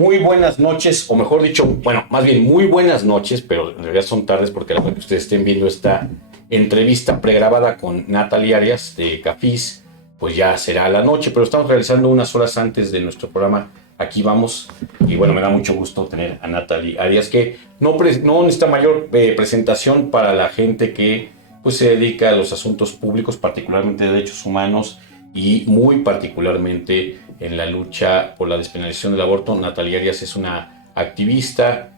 Muy buenas noches, o mejor dicho, bueno, más bien muy buenas noches, pero en realidad son tardes porque a la hora que ustedes estén viendo esta entrevista pregrabada con Natalie Arias de Cafis, pues ya será la noche, pero estamos realizando unas horas antes de nuestro programa. Aquí vamos, y bueno, me da mucho gusto tener a Natalie Arias, que no necesita mayor presentación para la gente que pues se dedica a los asuntos públicos, particularmente de derechos humanos y muy particularmente en la lucha por la despenalización del aborto. Natalia Arias es una activista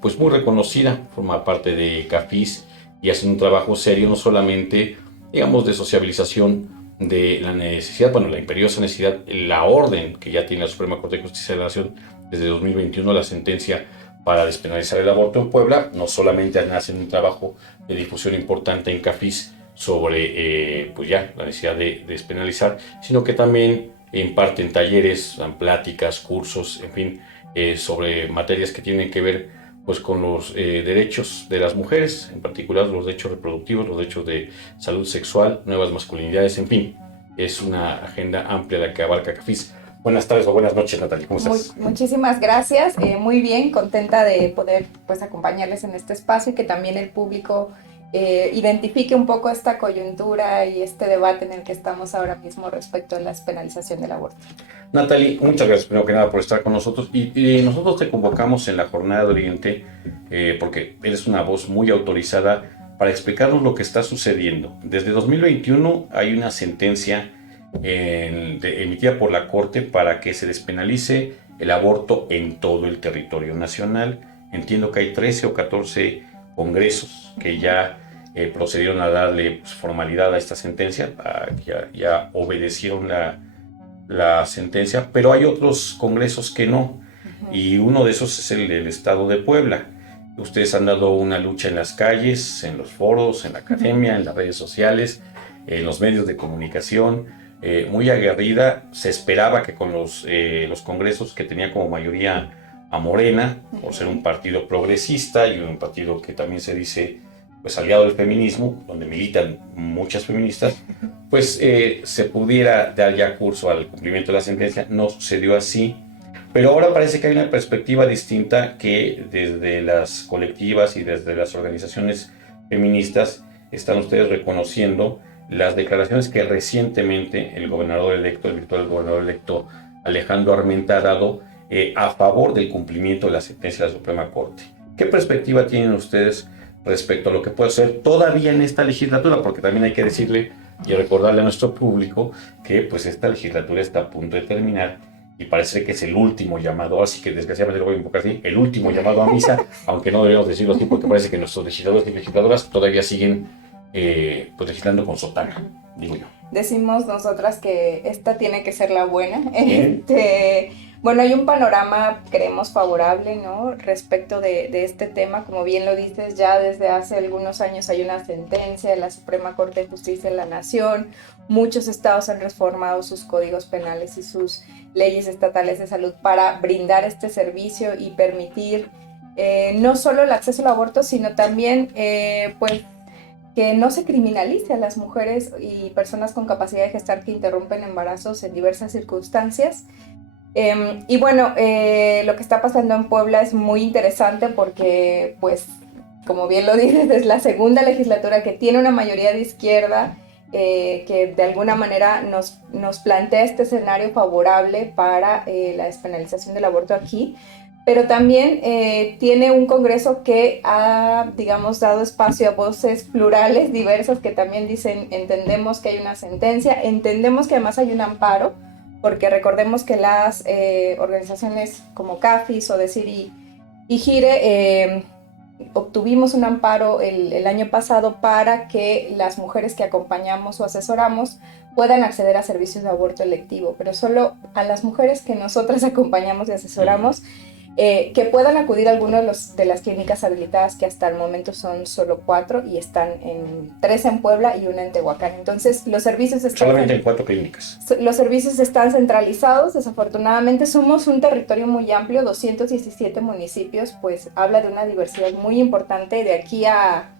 pues muy reconocida, forma parte de CAFIS y hace un trabajo serio, no solamente digamos de sociabilización de la necesidad, bueno, la imperiosa necesidad, la orden que ya tiene la Suprema Corte de Justicia de la Nación desde 2021, la sentencia para despenalizar el aborto en Puebla. No solamente hacen un trabajo de difusión importante en CAFIS sobre pues ya la necesidad de despenalizar, sino que también imparten talleres, dan pláticas, cursos, en fin, sobre materias que tienen que ver pues con los derechos de las mujeres, en particular los derechos reproductivos, los derechos de salud sexual, nuevas masculinidades, en fin, es una agenda amplia la que abarca CAFIS. Buenas tardes o buenas noches, Natalia, ¿cómo estás? Muchísimas gracias, muy bien, contenta de poder pues acompañarles en este espacio y que también el público identifique un poco esta coyuntura y este debate en el que estamos ahora mismo respecto a la penalización del aborto. Natalie, muchas gracias primero que nada por estar con nosotros y nosotros te convocamos en la Jornada de Oriente porque eres una voz muy autorizada para explicarnos lo que está sucediendo. Desde 2021 hay una sentencia emitida por la Corte para que se despenalice el aborto en todo el territorio nacional. Entiendo que hay 13 o 14 congresos que ya procedieron a darle pues, formalidad a esta sentencia, ya obedecieron la sentencia, pero hay otros congresos que no, y uno de esos es el del Estado de Puebla. Ustedes han dado una lucha en las calles, en los foros, en la academia, en las redes sociales, en los medios de comunicación, muy aguerrida. Se esperaba que con los congresos que tenía como mayoría a Morena, por ser un partido progresista y un partido que también se dice pues aliado del feminismo, donde militan muchas feministas, pues se pudiera dar ya curso al cumplimiento de la sentencia. No sucedió así, pero ahora parece que hay una perspectiva distinta que desde las colectivas y desde las organizaciones feministas están ustedes reconociendo las declaraciones que recientemente el gobernador electo, el virtual gobernador electo Alejandro Armenta ha dado a favor del cumplimiento de la sentencia de la Suprema Corte. ¿Qué perspectiva tienen ustedes respecto a lo que puede ser todavía en esta legislatura? Porque también hay que decirle y recordarle a nuestro público que pues esta legislatura está a punto de terminar y parece que es el último llamado, así que desgraciadamente lo voy a invocar así, el último llamado a misa, aunque no deberíamos decirlo así porque parece que nuestros legisladores y legisladoras todavía siguen pues legislando con sotana, digo yo. Decimos nosotras que esta tiene que ser la buena. Bien. Bueno, hay un panorama, creemos, favorable, ¿no? Respecto de este tema, como bien lo dices, ya desde hace algunos años hay una sentencia de la Suprema Corte de Justicia de la Nación. Muchos estados han reformado sus códigos penales y sus leyes estatales de salud para brindar este servicio y permitir no solo el acceso al aborto, sino también, pues, que no se criminalice a las mujeres y personas con capacidad de gestar que interrumpen embarazos en diversas circunstancias. Y bueno, lo que está pasando en Puebla es muy interesante porque, pues, como bien lo dices, es la segunda legislatura que tiene una mayoría de izquierda que de alguna manera nos plantea este escenario favorable para la despenalización del aborto aquí. Pero también tiene un Congreso que ha, digamos, dado espacio a voces plurales, diversas, que también dicen, entendemos que hay una sentencia, entendemos que además hay un amparo, porque recordemos que las organizaciones como CAFIS o DECIR y GIRE obtuvimos un amparo el año pasado para que las mujeres que acompañamos o asesoramos puedan acceder a servicios de aborto electivo, pero solo a las mujeres que nosotras acompañamos y asesoramos que puedan acudir a alguna de las clínicas habilitadas, que hasta el momento son solo 4 y están en 3 en Puebla y una en Tehuacán. Entonces, los servicios están... Solamente en 4 clínicas. Los servicios están centralizados, desafortunadamente. Somos un territorio muy amplio, 217 municipios, pues habla de una diversidad muy importante. De aquí a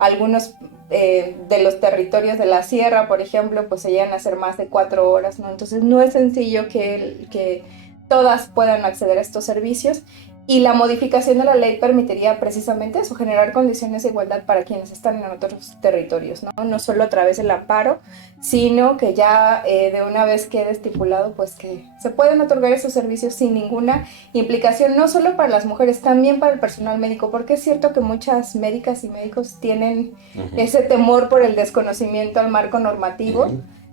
algunos de los territorios de la sierra, por ejemplo, pues se llegan a hacer más de 4 horas, ¿no? Entonces no es sencillo que todas puedan acceder a estos servicios. Y la modificación de la ley permitiría precisamente eso, generar condiciones de igualdad para quienes están en otros territorios, ¿no? No solo a través del amparo, sino que ya de una vez quede estipulado, pues que se pueden otorgar esos servicios sin ninguna implicación, no solo para las mujeres, también para el personal médico, porque es cierto que muchas médicas y médicos tienen ese temor por el desconocimiento al marco normativo,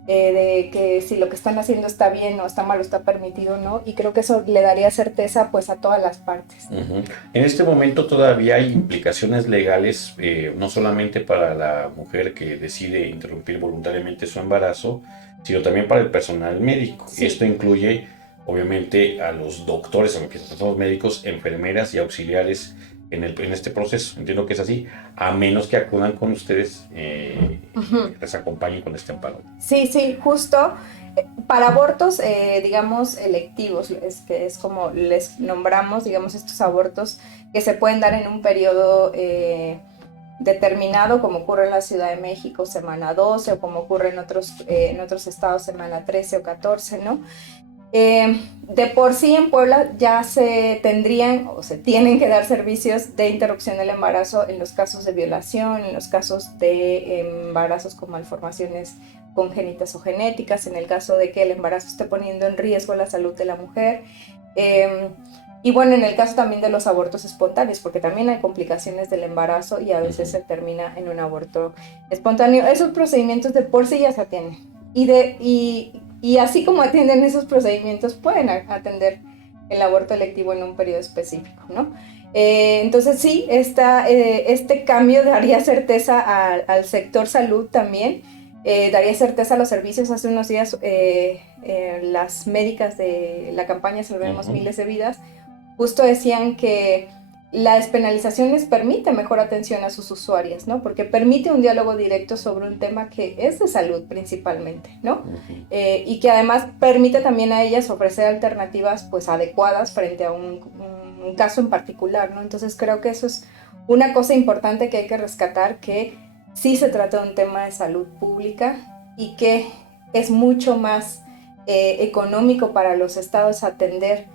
de que si lo que están haciendo está bien o está mal o está permitido o no, y creo que eso le daría certeza pues a todas las partes. En este momento todavía hay implicaciones legales, no solamente para la mujer que decide interrumpir voluntariamente su embarazo, sino también para el personal médico. Sí. Esto incluye obviamente a los doctores, a los médicos, enfermeras y auxiliares en este proceso. Entiendo que es así, a menos que acudan con ustedes, que les acompañen con este amparo. Sí, justo. Para abortos, digamos, electivos, que es como les nombramos, digamos, estos abortos que se pueden dar en un periodo determinado, como ocurre en la Ciudad de México, semana 12, o como ocurre en otros estados, semana 13 o 14, ¿no? De por sí en Puebla ya se tendrían o se tienen que dar servicios de interrupción del embarazo en los casos de violación, en los casos de embarazos con malformaciones congénitas o genéticas, en el caso de que el embarazo esté poniendo en riesgo la salud de la mujer. Y bueno, en el caso también de los abortos espontáneos, porque también hay complicaciones del embarazo y a veces se termina en un aborto espontáneo. Esos procedimientos de por sí ya se atienden. Y así como atienden esos procedimientos, pueden atender el aborto electivo en un periodo específico, ¿no? Entonces sí, este cambio daría certeza al sector salud también, daría certeza a los servicios. Hace unos días las médicas de la campaña Salvemos Miles de Vidas justo decían que la despenalización les permite mejor atención a sus usuarias, ¿no? Porque permite un diálogo directo sobre un tema que es de salud principalmente, ¿no? Y que además permite también a ellas ofrecer alternativas pues adecuadas frente a un caso en particular, ¿no? Entonces creo que eso es una cosa importante que hay que rescatar, que sí se trata de un tema de salud pública y que es mucho más económico para los estados atender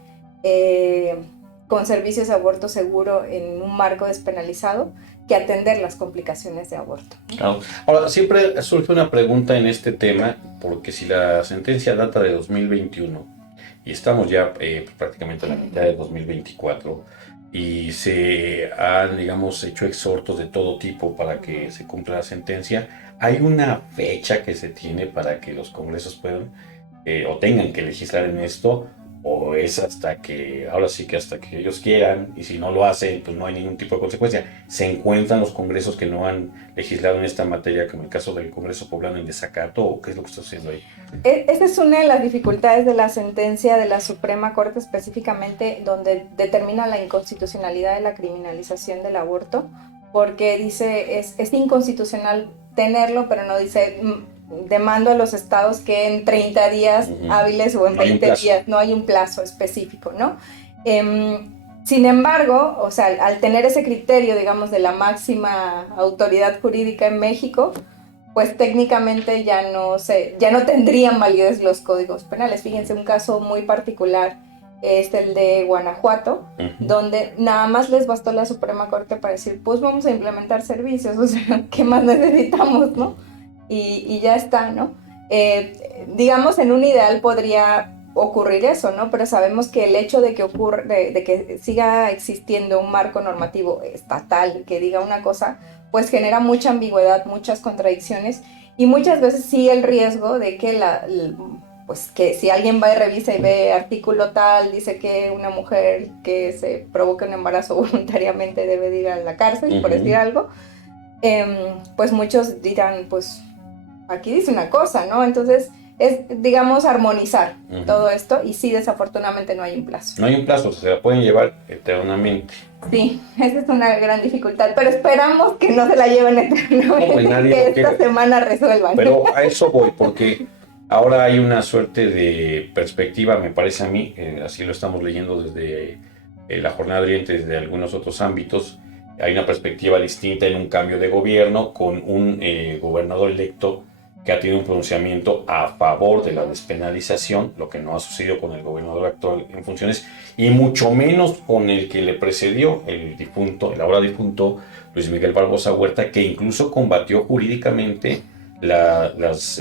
con servicios de aborto seguro en un marco despenalizado que atender las complicaciones de aborto. Claro. Ahora, siempre surge una pregunta en este tema, porque si la sentencia data de 2021 y estamos ya prácticamente a la mitad de 2024 y se han, digamos, hecho exhortos de todo tipo para que se cumpla la sentencia, ¿hay una fecha que se tiene para que los congresos puedan o tengan que legislar en esto? ¿O es hasta que ellos quieran, y si no lo hacen, pues no hay ningún tipo de consecuencia? ¿Se encuentran los congresos que no han legislado en esta materia, como el caso del Congreso Poblano, en desacato, o qué es lo que está haciendo ahí? Esta es una de las dificultades de la sentencia de la Suprema Corte, específicamente donde determina la inconstitucionalidad de la criminalización del aborto, porque dice es inconstitucional tenerlo, pero no dice demando a los estados que en 30 días hábiles o en 20 días, no hay un plazo específico, ¿no? Sin embargo, o sea, al tener ese criterio, digamos, de la máxima autoridad jurídica en México, pues técnicamente ya no tendrían validez los códigos penales. Fíjense, un caso muy particular es el de Guanajuato, donde nada más les bastó la Suprema Corte para decir, pues vamos a implementar servicios, o sea, ¿qué más necesitamos, no? Y ya está, ¿no? Digamos, en un ideal podría ocurrir eso, ¿no? Pero sabemos que el hecho de que siga existiendo un marco normativo estatal que diga una cosa, pues genera mucha ambigüedad, muchas contradicciones, y muchas veces sí el riesgo de que pues que si alguien va y revisa y ve artículo tal, dice que una mujer que se provoque un embarazo voluntariamente debe de ir a la cárcel, por decir algo, pues muchos dirán, pues aquí dice una cosa, ¿no? Entonces es, digamos, armonizar todo esto, y sí, desafortunadamente no hay un plazo. No hay un plazo, se la pueden llevar eternamente. Sí, esa es una gran dificultad, pero esperamos que no se la lleven eternamente, no, pues que esta semana resuelvan. Pero a eso voy, porque ahora hay una suerte de perspectiva, me parece a mí, así lo estamos leyendo desde la Jornada de Oriente, desde algunos otros ámbitos. Hay una perspectiva distinta en un cambio de gobierno con un gobernador electo que ha tenido un pronunciamiento a favor de la despenalización, lo que no ha sucedido con el gobernador actual en funciones, y mucho menos con el que le precedió, el ahora difunto Luis Miguel Barbosa Huerta, que incluso combatió jurídicamente los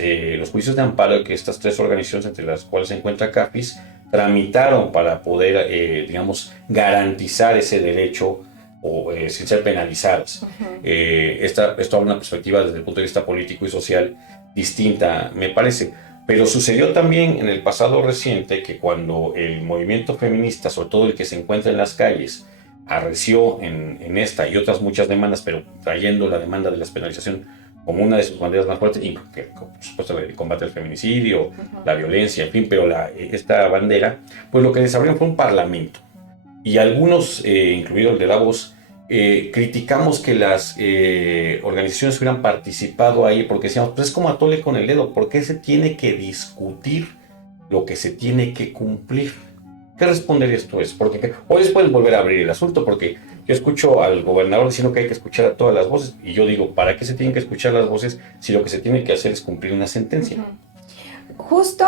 juicios de amparo que estas tres organizaciones, entre las cuales se encuentra CAPIS, tramitaron para poder, digamos, garantizar ese derecho o sin ser penalizadas. Esto abre una perspectiva desde el punto de vista político y social distinta, me parece. Pero sucedió también en el pasado reciente que cuando el movimiento feminista, sobre todo el que se encuentra en las calles, arreció en esta y otras muchas demandas, pero trayendo la demanda de la penalización como una de sus banderas más fuertes, y que, por supuesto, el combate al feminicidio, la violencia, en fin, pero esta bandera, pues lo que desabrieron fue un parlamento. Y algunos, incluido el de La Voz, criticamos que las organizaciones hubieran participado ahí, porque decíamos, pues es como atole con el dedo, ¿por qué se tiene que discutir lo que se tiene que cumplir? ¿Qué responderías tú a eso? Porque hoy pueden volver a abrir el asunto, porque yo escucho al gobernador diciendo que hay que escuchar a todas las voces, y yo digo, ¿para qué se tienen que escuchar las voces si lo que se tiene que hacer es cumplir una sentencia? Justo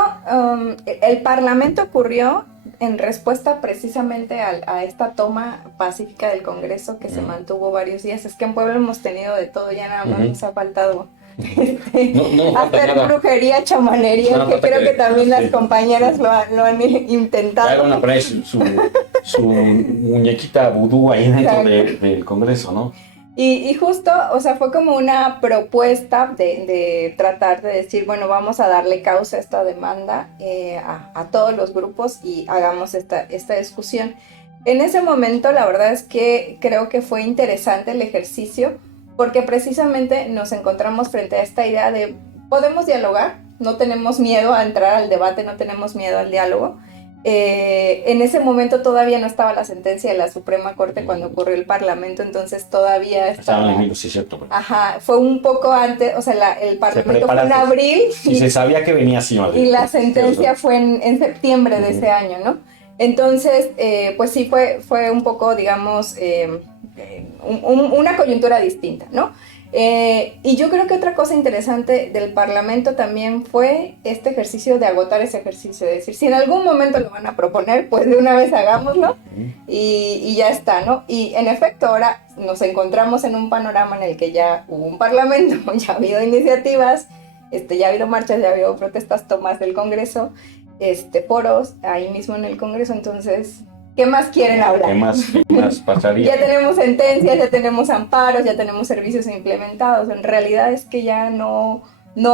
el Parlamento ocurrió en respuesta precisamente a esta toma pacífica del Congreso que se mantuvo varios días. Es que en Puebla hemos tenido de todo, ya nada más nos ha faltado hacer brujería, chamanería, que creo que también las compañeras lo han intentado. Ya van a poner su muñequita vudú ahí dentro del Congreso, ¿no? Y justo, o sea, fue como una propuesta de tratar de decir, bueno, vamos a darle causa a esta demanda a todos los grupos y hagamos esta discusión. En ese momento, la verdad es que creo que fue interesante el ejercicio, porque precisamente nos encontramos frente a esta idea de podemos dialogar, no tenemos miedo a entrar al debate, no tenemos miedo al diálogo. En ese momento todavía no estaba la sentencia de la Suprema Corte cuando ocurrió el Parlamento, entonces todavía estaba... Sí, cierto. Ajá, fue un poco antes, o sea, el Parlamento fue en abril. Y se sabía que venía así, Madrid. Y la sentencia fue en septiembre de ese año, ¿no? Entonces, pues sí, fue un poco, digamos, una coyuntura distinta, ¿no? Y yo creo que otra cosa interesante del Parlamento también fue este ejercicio de agotar ese ejercicio, de decir, si en algún momento lo van a proponer, pues de una vez hagámoslo y ya está, ¿no? Y en efecto, ahora nos encontramos en un panorama en el que ya hubo un Parlamento, ya ha habido iniciativas, ya ha habido marchas, ya ha habido protestas, tomas del Congreso, foros ahí mismo en el Congreso, entonces... ¿Qué más quieren hablar? ¿Qué más pasaría? Ya tenemos sentencias, ya tenemos amparos, ya tenemos servicios implementados. En realidad es que ya no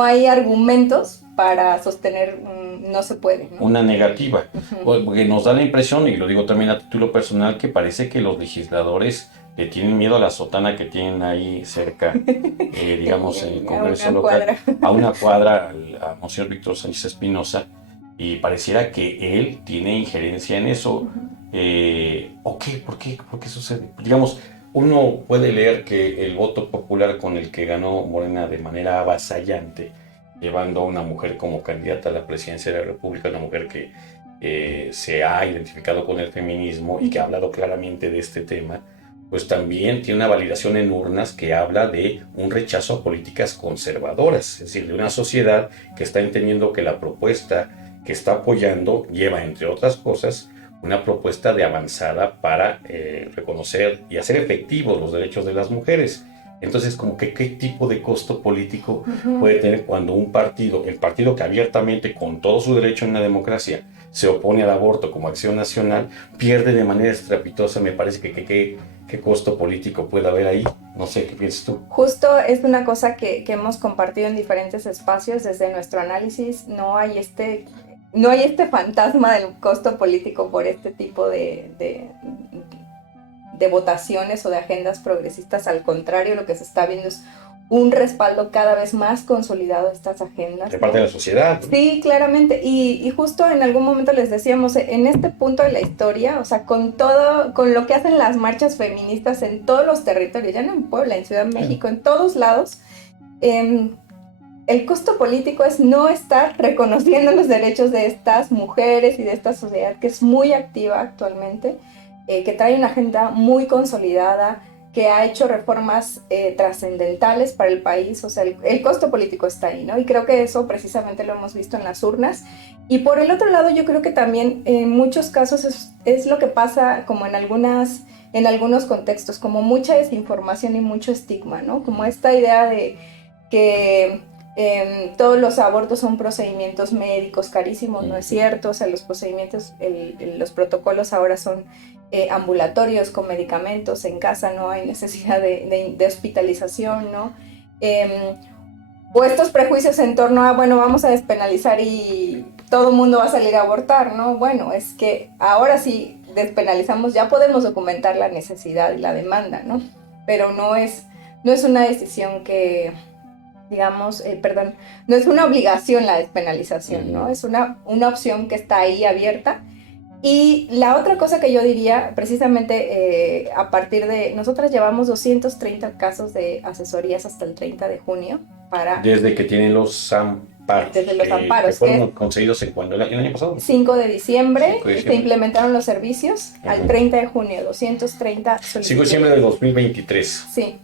hay argumentos para sostener, no se puede, ¿no? Una negativa. Porque nos da la impresión, y lo digo también a título personal, que parece que los legisladores le tienen miedo a la sotana que tienen ahí cerca, digamos, en el Congreso local. A una cuadra, a Monseñor Víctor Sánchez Espinosa, y pareciera que él tiene injerencia en eso. ¿O qué? ¿Por qué sucede? Digamos, uno puede leer que el voto popular con el que ganó Morena de manera avasallante, llevando a una mujer como candidata a la presidencia de la República, una mujer que se ha identificado con el feminismo y que ha hablado claramente de este tema, pues también tiene una validación en urnas que habla de un rechazo a políticas conservadoras, es decir, de una sociedad que está entendiendo que la propuesta que está apoyando lleva, entre otras cosas, una propuesta de avanzada para reconocer y hacer efectivos los derechos de las mujeres. Entonces, como que qué tipo de costo político puede tener cuando un partido, el partido que abiertamente, con todo su derecho en una democracia, se opone al aborto como acción nacional, pierde de manera estrepitosa? Me parece que qué costo político puede haber ahí. No sé, ¿qué piensas tú? Justo es una cosa que hemos compartido en diferentes espacios. Desde nuestro análisis no hay este fantasma del costo político por este tipo de votaciones o de agendas progresistas. Al contrario, lo que se está viendo es un respaldo cada vez más consolidado de estas agendas. De parte de la sociedad. Sí, claramente. Y justo en algún momento les decíamos, en este punto de la historia, o sea, con lo que hacen las marchas feministas en todos los territorios, ya no en Puebla, en Ciudad de México, en todos lados, el costo político es no estar reconociendo los derechos de estas mujeres y de esta sociedad que es muy activa actualmente, que trae una agenda muy consolidada, que ha hecho reformas trascendentales para el país, o sea, el costo político está ahí, ¿no? Y creo que eso precisamente lo hemos visto en las urnas. Y por el otro lado, yo creo que también en muchos casos es lo que pasa como en algunos contextos, como mucha desinformación y mucho estigma, ¿no? Como esta idea de que todos los abortos son procedimientos médicos carísimos, no es cierto, o sea, los procedimientos, los protocolos ahora son ambulatorios con medicamentos en casa, no hay necesidad de hospitalización, ¿no? O estos prejuicios en torno a, bueno, vamos a despenalizar y todo el mundo va a salir a abortar, ¿no? Bueno, es que ahora sí despenalizamos, ya podemos documentar la necesidad y la demanda, ¿no? Pero no es una decisión que, digamos, no es una obligación la despenalización, ¿no? Es una opción que está ahí abierta. Y la otra cosa que yo diría, precisamente a partir de, nosotras llevamos 230 casos de asesorías hasta el 30 de junio para... Desde que tienen los amparos. Desde los amparos. Que fueron conseguidos en cuando, el año pasado. 5 de diciembre, se implementaron los servicios, al 30 de junio, 230 solicitudes. 5 de diciembre del 2023. Sí.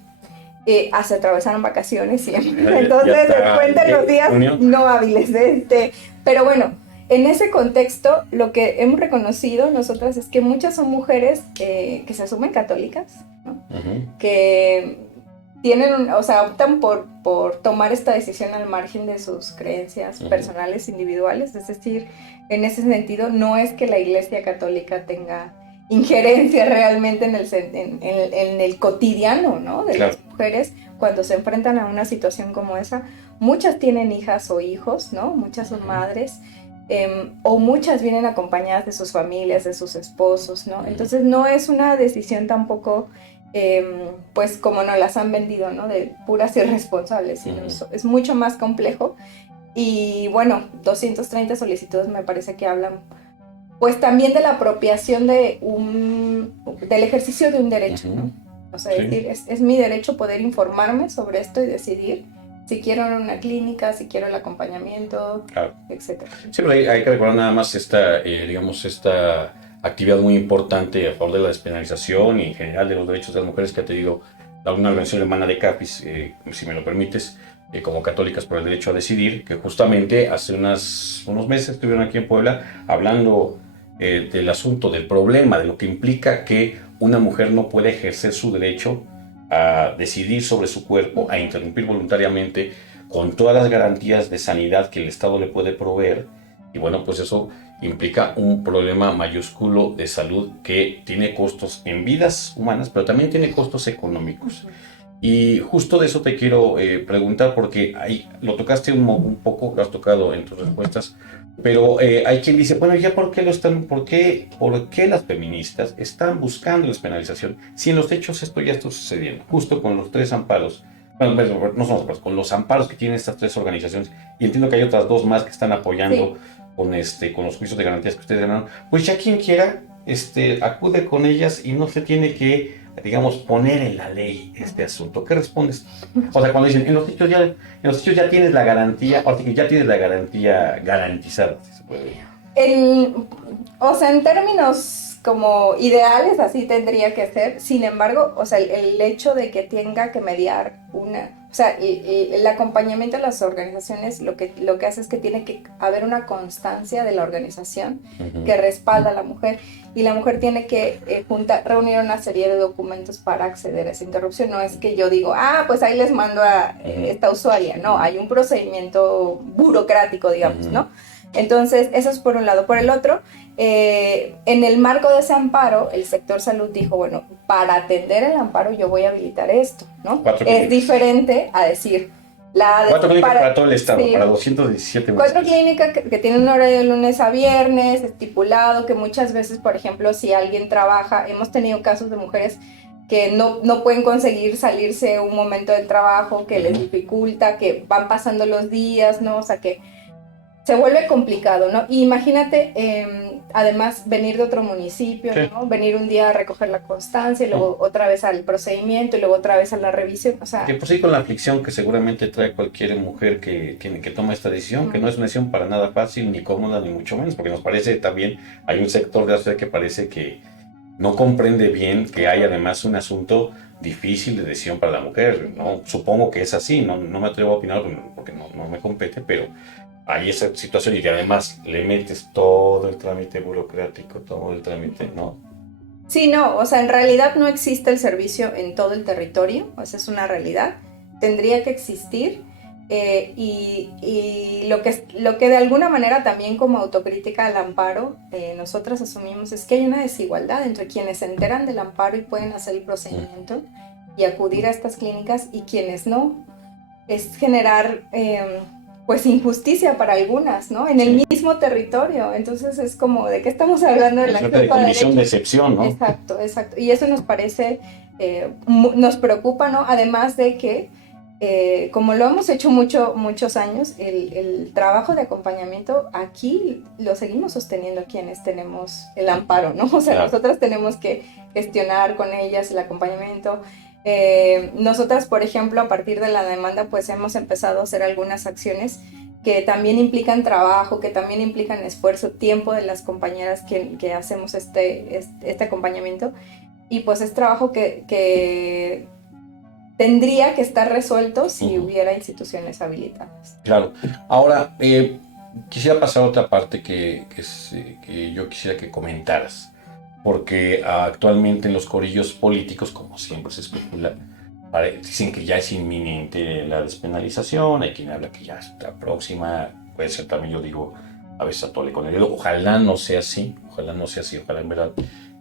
Se atravesaron vacaciones siempre. Entonces, cuentan los días no hábiles. Pero bueno, en ese contexto, lo que hemos reconocido nosotras es que muchas son mujeres que se asumen católicas, ¿no? Que tienen, o sea, optan por tomar esta decisión al margen de sus creencias personales, individuales. Es decir, en ese sentido, no es que la Iglesia Católica tenga injerencia realmente en el cotidiano, ¿no? De las mujeres cuando se enfrentan a una situación como esa. Muchas tienen hijas o hijos, ¿no? Muchas son madres. O muchas vienen acompañadas de sus familias, de sus esposos, ¿no? Entonces no es una decisión tampoco, pues como nos las han vendido, ¿no? De puras irresponsables, sino es mucho más complejo. Y bueno, 230 solicitudes me parece que hablan, pues también de la apropiación del ejercicio de un derecho, ¿no? O sea, decir, es mi derecho poder informarme sobre esto y decidir si quiero una clínica, si quiero el acompañamiento, etc. Sí, pero hay que recordar nada más esta actividad muy importante a favor de la despenalización y en general de los derechos de las mujeres que ha tenido alguna organización alemana de CAPIS, si me lo permites, como Católicas por el Derecho a Decidir, que justamente hace unos meses estuvieron aquí en Puebla hablando del asunto, del problema, de lo que implica que una mujer no puede ejercer su derecho a decidir sobre su cuerpo, a interrumpir voluntariamente, con todas las garantías de sanidad que el Estado le puede proveer. Y bueno, pues eso implica un problema mayúsculo de salud que tiene costos en vidas humanas, pero también tiene costos económicos. Y justo de eso te quiero preguntar, porque ahí lo tocaste un poco, lo has tocado en tus respuestas, pero hay quien dice, bueno, ¿ya por qué las feministas están buscando la despenalización si en los hechos esto ya está sucediendo? Justo con los 3 amparos, bueno, no son amparos, con los amparos que tienen estas 3 organizaciones, y entiendo que hay otras 2 más que están apoyando con los juicios de garantías que ustedes ganaron, pues ya quien quiera acude con ellas y no se tiene que, digamos, poner en la ley este asunto. ¿Qué respondes? O sea, cuando dicen, en los hechos ya tienes la garantía, o sea, que ya tienes la garantía garantizada, si se puede. O sea, en términos como ideales, así tendría que ser. Sin embargo, o sea, el hecho de que tenga que mediar o sea, el acompañamiento de las organizaciones lo que hace es que tiene que haber una constancia de la organización que respalda a la mujer, y la mujer tiene que reunir una serie de documentos para acceder a esa interrupción. No es que yo digo, pues ahí les mando a esta usuaria. No, hay un procedimiento burocrático, digamos, ¿no? Entonces, eso es por un lado. Por el otro, en el marco de ese amparo, el sector salud dijo, bueno, para atender el amparo yo voy a habilitar esto, ¿no? Es diferente a decir... 4 clínicas para todo el estado, para 217 municipios. 4 clínicas que tienen un horario de lunes a viernes, estipulado, que muchas veces, por ejemplo, si alguien trabaja, hemos tenido casos de mujeres que no pueden conseguir salirse un momento del trabajo, que les dificulta, que van pasando los días, ¿no? O sea, que se vuelve complicado, ¿no? Y imagínate, además, venir de otro municipio, ¿no? Venir un día a recoger la constancia, y luego otra vez al procedimiento, y luego otra vez a la revisión, o sea... Que pues sí, con la aflicción que seguramente trae cualquier mujer que toma esta decisión, que no es una decisión para nada fácil, ni cómoda, ni mucho menos, porque nos parece también, hay un sector de la sociedad que parece que no comprende bien que hay además un asunto difícil de decisión para la mujer, ¿no? Supongo que es así, no me atrevo a opinar porque no me compete, pero hay esa situación y que además le metes todo el trámite burocrático, todo el trámite, ¿no? Sí, no, o sea, en realidad no existe el servicio en todo el territorio, esa es una realidad, tendría que existir. Y lo que de alguna manera también como autocrítica al amparo nosotras asumimos es que hay una desigualdad entre quienes se enteran del amparo y pueden hacer el procedimiento y acudir a estas clínicas y quienes no. Es generar pues injusticia para algunas, ¿no? En el mismo territorio. Entonces es como, ¿de qué estamos hablando? Es una condición de excepción, ¿no? Exacto, exacto. Y eso nos parece, nos preocupa, ¿no? Además de que como lo hemos hecho muchos años, el trabajo de acompañamiento aquí lo seguimos sosteniendo quienes tenemos el amparo, ¿no? O sea, claro, nosotras tenemos que gestionar con ellas el acompañamiento. Nosotras, por ejemplo, a partir de la demanda, pues hemos empezado a hacer algunas acciones que también implican trabajo, que también implican esfuerzo, tiempo de las compañeras que hacemos este acompañamiento. Y pues es trabajo que tendría que estar resuelto si hubiera instituciones habilitadas. Claro. Ahora, quisiera pasar a otra parte que yo quisiera que comentaras, porque actualmente en los corillos políticos, como siempre se especula, dicen que ya es inminente la despenalización, hay quien habla que ya está próxima, puede ser también, yo digo, a veces atole con el dedo, ojalá no sea así, ojalá en verdad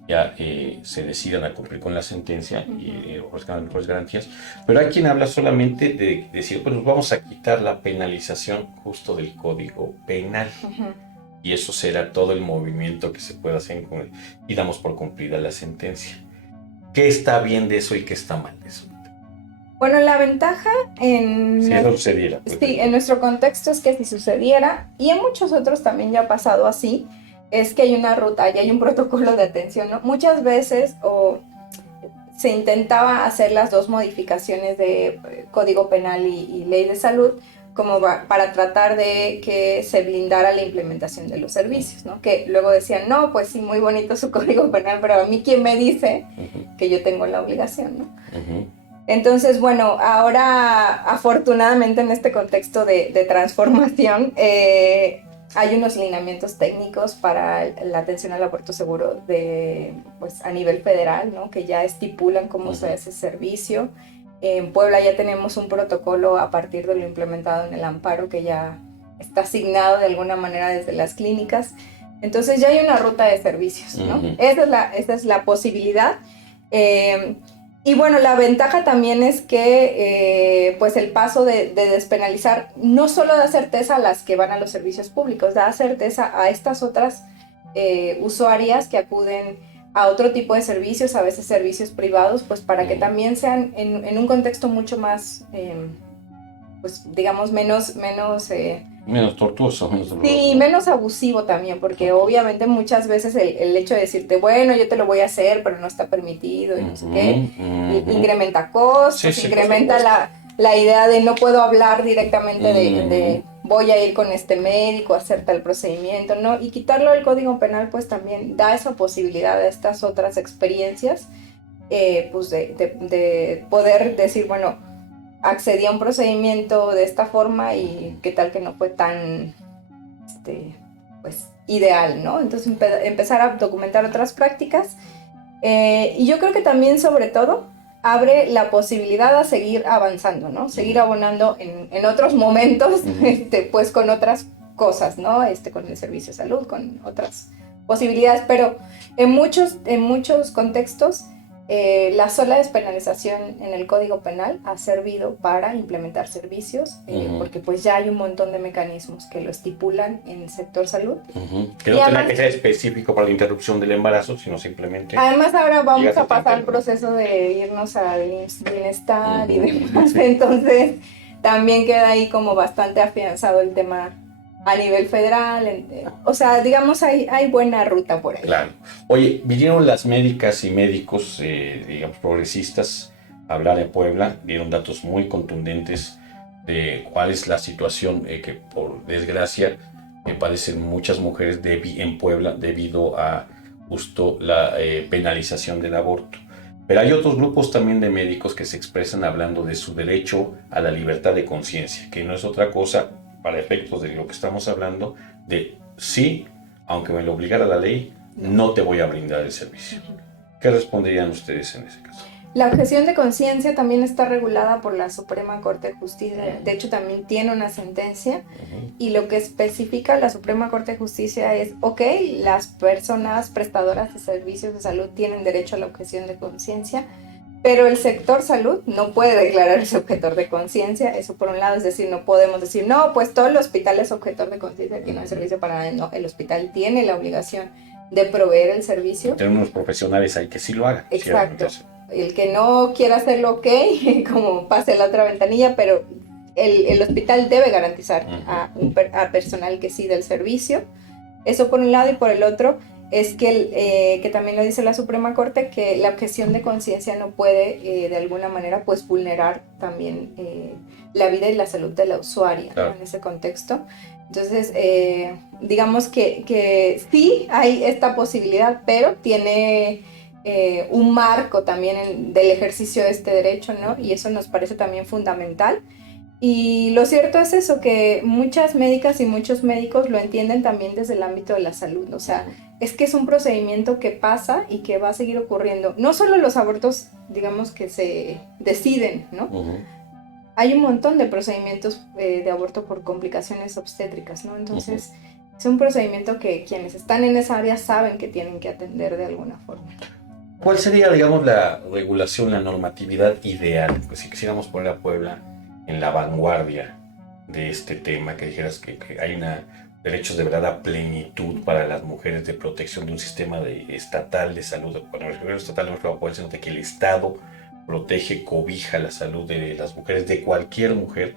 ya se decidan a cumplir con la sentencia y ofrezcan mejores garantías, pero hay quien habla solamente de decir, pues vamos a quitar la penalización justo del Código Penal. Y eso será todo el movimiento que se pueda hacer y damos por cumplida la sentencia. ¿Qué está bien de eso y qué está mal de eso? Bueno, la ventaja si eso sucediera. Pues, sí, en nuestro contexto es que si sucediera, y en muchos otros también ya ha pasado así, es que hay una ruta y hay un protocolo de atención, ¿no? Muchas veces se intentaba hacer las dos modificaciones de Código Penal y Ley de Salud como para tratar de que se blindara la implementación de los servicios, ¿no? Que luego decían, no, pues sí, muy bonito su Código Penal, pero a mí ¿quién me dice que yo tengo la obligación, ¿no? Entonces, bueno, ahora afortunadamente en este contexto de transformación hay unos lineamientos técnicos para la atención al aborto seguro pues, a nivel federal, ¿no? Que ya estipulan cómo se hace ese servicio. En Puebla ya tenemos un protocolo a partir de lo implementado en el amparo que ya está asignado de alguna manera desde las clínicas. Entonces ya hay una ruta de servicios, ¿no? Esa es la posibilidad. Y bueno, la ventaja también es que pues el paso de despenalizar no solo da certeza a las que van a los servicios públicos, da certeza a estas otras usuarias que acuden a otro tipo de servicios, a veces servicios privados, pues para que también sean en un contexto mucho más, pues digamos, menos tortuoso. Sí, menos abusivo también, porque obviamente muchas veces el hecho de decirte, bueno, yo te lo voy a hacer, pero no está permitido y no sé qué, incrementa costos, incrementa la idea de no puedo hablar directamente de voy a ir con este médico a hacer tal procedimiento, ¿no? Y quitarlo del Código Penal pues también da esa posibilidad a estas otras experiencias, pues de poder decir, bueno, accedí a un procedimiento de esta forma y qué tal que no fue tan pues ideal, ¿no? Entonces empezar a documentar otras prácticas y yo creo que también sobre todo abre la posibilidad a seguir avanzando, ¿no? Seguir abonando en otros momentos, pues con otras cosas, ¿no? Con el servicio de salud, con otras posibilidades, pero en muchos contextos la sola despenalización en el Código Penal ha servido para implementar servicios, porque pues ya hay un montón de mecanismos que lo estipulan en el sector salud. Que no tenga que ser específico para la interrupción del embarazo, sino simplemente... Además ahora vamos a pasar el proceso de irnos al bienestar y demás, entonces también queda ahí como bastante afianzado el tema a nivel federal, o sea, digamos, hay buena ruta por ahí. Claro. Oye, vinieron las médicas y médicos, digamos, progresistas a hablar en Puebla, dieron datos muy contundentes de cuál es la situación que, por desgracia, padecen muchas mujeres en Puebla debido a justo la penalización del aborto. Pero hay otros grupos también de médicos que se expresan hablando de su derecho a la libertad de conciencia, que no es otra cosa, para efectos de lo que estamos hablando, de sí, aunque me lo obligara la ley, no te voy a brindar el servicio. ¿Qué responderían ustedes en ese caso? La objeción de conciencia también está regulada por la Suprema Corte de Justicia. De hecho, también tiene una sentencia. Y lo que especifica la Suprema Corte de Justicia es, ok, las personas prestadoras de servicios de salud tienen derecho a la objeción de conciencia, pero el sector salud no puede declararse objetor de conciencia. Eso por un lado, es decir, no podemos decir, no, pues todo el hospital es objetor de conciencia, que no hay servicio para nadie. No, el hospital tiene la obligación de proveer el servicio. Tenemos unos profesionales ahí que sí lo hagan. Exacto. El que no quiera hacerlo, ok, como pase la otra ventanilla, pero el hospital debe garantizar a personal que sí del servicio. Eso por un lado, y por el otro es que también lo dice la Suprema Corte, que la objeción de conciencia no puede de alguna manera pues vulnerar también la vida y la salud de la usuaria, claro, ¿no? En ese contexto. Entonces, digamos que sí hay esta posibilidad, pero tiene un marco también del ejercicio de este derecho, ¿no? Y eso nos parece también fundamental. Y lo cierto es eso, que muchas médicas y muchos médicos lo entienden también desde el ámbito de la salud. O sea, es que es un procedimiento que pasa y que va a seguir ocurriendo. No solo los abortos, digamos, que se deciden, ¿no? Hay un montón de procedimientos de aborto por complicaciones obstétricas, ¿no? Entonces, es un procedimiento que quienes están en esa área saben que tienen que atender de alguna forma. ¿Cuál sería, digamos, la regulación, la normatividad ideal? Pues si quisiéramos poner a Puebla en la vanguardia de este tema, que dijeras que hay derechos de verdad a plenitud para las mujeres, de protección de un sistema estatal de salud. Cuando me refiero a estatal, no me refiero a poder, sino de que el Estado protege, cobija la salud de las mujeres, de cualquier mujer,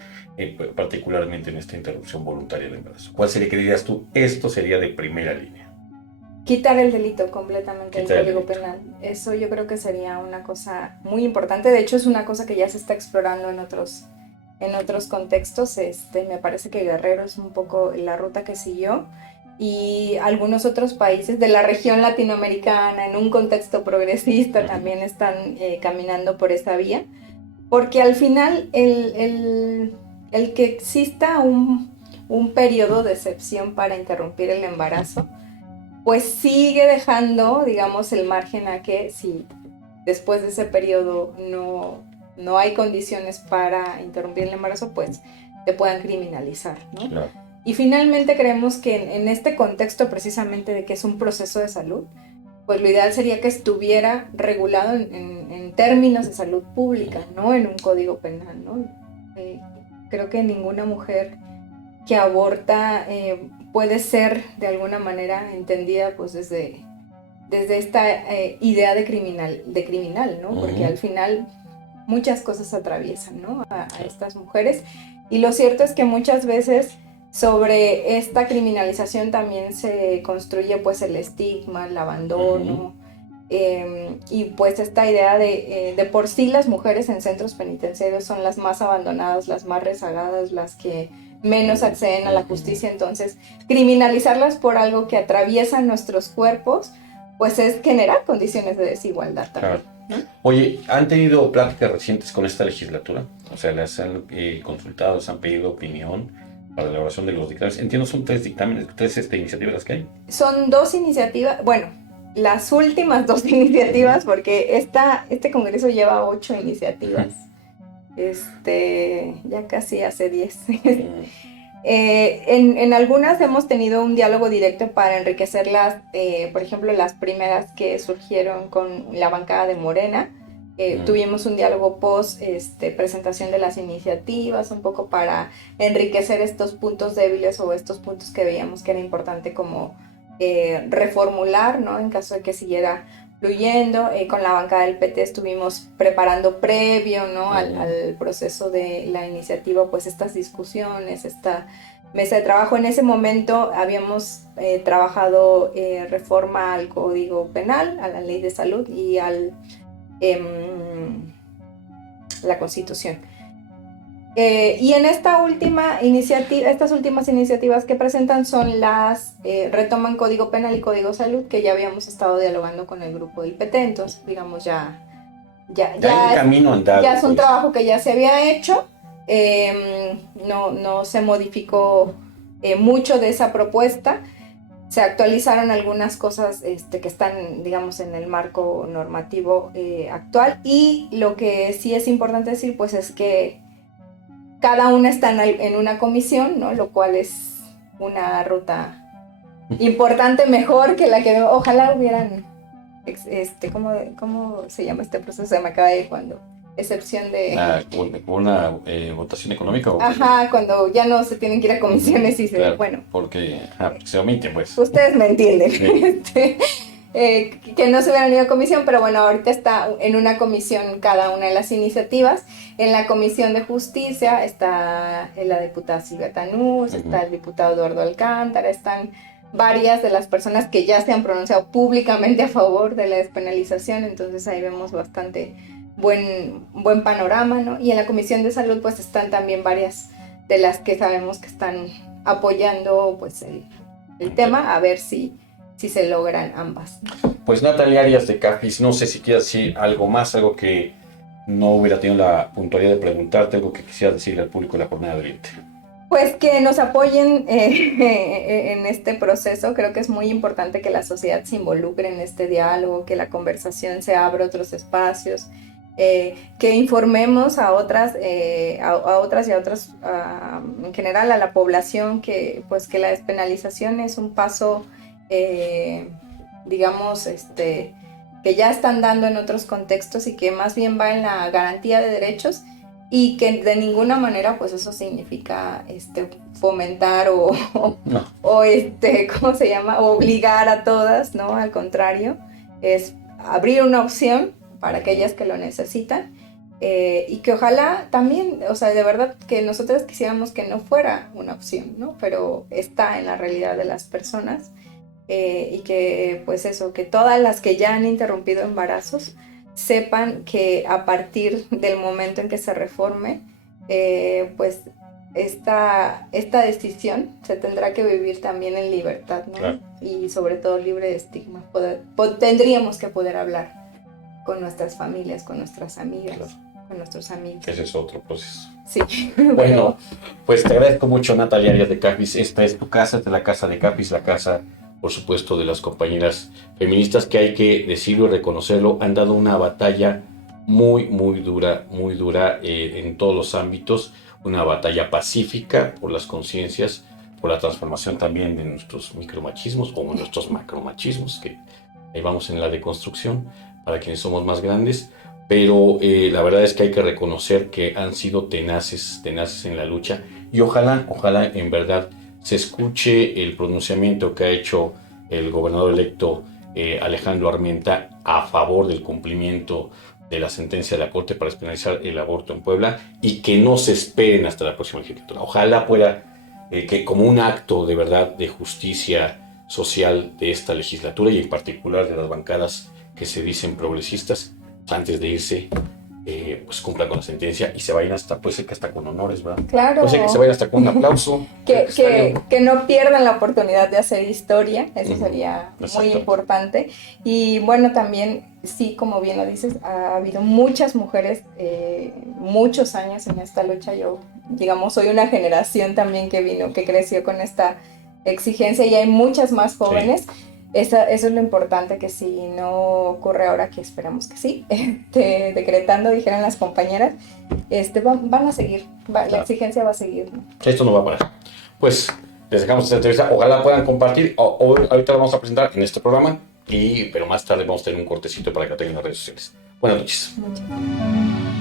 particularmente en esta interrupción voluntaria del embarazo. ¿Cuál sería, que dirías tú, esto sería de primera línea? Quitar el delito completamente del Código Penal. Eso yo creo que sería una cosa muy importante. De hecho, es una cosa que ya se está explorando en otros contextos. Me parece que Guerrero es un poco la ruta que siguió, y algunos otros países de la región latinoamericana en un contexto progresista también están caminando por esa vía, porque al final el que exista un periodo de excepción para interrumpir el embarazo pues sigue dejando, digamos, el margen a que si después de ese periodo no hay condiciones para interrumpir el embarazo, pues te puedan criminalizar, ¿no? Claro. Y finalmente creemos que en este contexto precisamente de que es un proceso de salud, pues lo ideal sería que estuviera regulado en términos de salud pública, no en un código penal, ¿no? Creo que ninguna mujer que aborta puede ser de alguna manera entendida pues desde esta idea de criminal, ¿no? Porque al final muchas cosas atraviesan, ¿no? a estas mujeres, y lo cierto es que muchas veces sobre esta criminalización también se construye pues el estigma, el abandono, y pues esta idea de por sí las mujeres en centros penitenciarios son las más abandonadas, las más rezagadas, las que menos acceden a la justicia. Entonces criminalizarlas por algo que atraviesa nuestros cuerpos pues es generar condiciones de desigualdad también, claro, ¿no? Oye, ¿han tenido pláticas recientes con esta legislatura? O sea, ¿les han consultado, les han pedido opinión para la elaboración de los dictámenes? Entiendo, son 3 dictámenes, 3 iniciativas las que hay. Son 2 iniciativas, bueno, las últimas 2 iniciativas, porque este congreso lleva 8 iniciativas. Ya casi hace 10. En algunas hemos tenido un diálogo directo para enriquecerlas, por ejemplo, las primeras que surgieron con la bancada de Morena. Tuvimos un diálogo post presentación de las iniciativas, un poco para enriquecer estos puntos débiles o estos puntos que veíamos que era importante como reformular, ¿no? En caso de que siguiera fluyendo. Con la bancada del PT estuvimos preparando previo, ¿no? al proceso de la iniciativa, pues estas discusiones, esta mesa de trabajo. En ese momento habíamos trabajado reforma al Código Penal, a la Ley de Salud y a la Constitución. Y en esta última iniciativa, estas últimas iniciativas que presentan son las, retoman Código Penal y Código Salud, que ya habíamos estado dialogando con el grupo de IPT, entonces digamos ya hay camino andado, ya es un pues. trabajo que ya se había hecho, no se modificó mucho de esa propuesta. Se actualizaron algunas cosas que están, digamos, en el marco normativo actual, y lo que sí es importante decir, pues, es que cada una está en una comisión, ¿no? Lo cual es una ruta importante, mejor que la que ojalá hubieran, ¿cómo se llama este proceso? Se me acaba de ir cuando, excepción de... Una votación económica. Ajá, cuando ya no se tienen que ir a comisiones y se... Claro, bueno. porque se omite, pues. Ustedes me entienden. Sí. Que no se hubieran ido a comisión, pero bueno, ahorita está en una comisión cada una de las iniciativas. En la Comisión de Justicia está la diputada Silvia Tanús, está el diputado Eduardo Alcántara, están varias de las personas que ya se han pronunciado públicamente a favor de la despenalización, entonces ahí vemos bastante buen panorama, ¿no? Y en la Comisión de Salud pues están también varias de las que sabemos que están apoyando pues el tema, a ver si se logran ambas. Pues Natalia Arias de CAFIS, no sé si quieres decir algo más, algo que no hubiera tenido la puntualidad de preguntarte, algo que quisieras decirle al público de la Jornada de Oriente. Pues que nos apoyen en este proceso. Creo que es muy importante que la sociedad se involucre en este diálogo, que la conversación se abra a otros espacios, que informemos a otras y a otros, en general a la población, que pues que la despenalización es un paso, digamos, que ya están dando en otros contextos y que más bien va en la garantía de derechos, y que de ninguna manera pues eso significa fomentar No. ¿cómo se llama? Obligar a todas, ¿no? Al contrario, es abrir una opción para aquellas que lo necesitan, y que ojalá también, o sea, de verdad que nosotros quisiéramos que no fuera una opción, ¿no? Pero está en la realidad de las personas, y que pues eso, que todas las que ya han interrumpido embarazos sepan que a partir del momento en que se reforme, pues esta decisión se tendrá que vivir también en libertad, ¿no? Claro. Y sobre todo libre de estigma. Tendríamos que poder hablar con nuestras familias, con nuestras amigas, claro, con nuestros amigos. Ese es otro proceso. Sí. Bueno, pues te agradezco mucho, Natalia Arias de CAFIS. Esta es tu casa, esta es la casa de CAFIS, la casa, por supuesto, de las compañeras feministas, que hay que decirlo y reconocerlo, han dado una batalla muy dura en todos los ámbitos, una batalla pacífica por las conciencias, por la transformación también de nuestros micromachismos o nuestros macromachismos, que ahí vamos en la deconstrucción para quienes somos más grandes, pero la verdad es que hay que reconocer que han sido tenaces en la lucha, y ojalá en verdad se escuche el pronunciamiento que ha hecho el gobernador electo Alejandro Armenta a favor del cumplimiento de la sentencia de la Corte para despenalizar el aborto en Puebla, y que no se esperen hasta la próxima legislatura. Ojalá pueda, que como un acto de verdad de justicia social de esta legislatura, y en particular de las bancadas que se dicen progresistas, antes de irse, pues cumplan con la sentencia y se vayan hasta, puede ser que hasta con honores, ¿verdad? Claro. Puede ser que se vayan hasta con un aplauso. que no pierdan la oportunidad de hacer historia, eso sería muy importante. Y bueno, también, sí, como bien lo dices, ha habido muchas mujeres, muchos años en esta lucha. Yo, digamos, soy una generación también que creció con esta exigencia, y hay muchas más jóvenes. Sí. Eso es lo importante, que si no ocurre ahora, que esperamos que sí, decretando, dijeran las compañeras, van a seguir, claro, la exigencia va a seguir, ¿no? Esto no va a parar. Pues les dejamos esta entrevista, ojalá puedan compartir, ahorita la vamos a presentar en este programa, pero más tarde vamos a tener un cortecito para que lo tengan en las redes sociales. Buenas noches. Muchas gracias.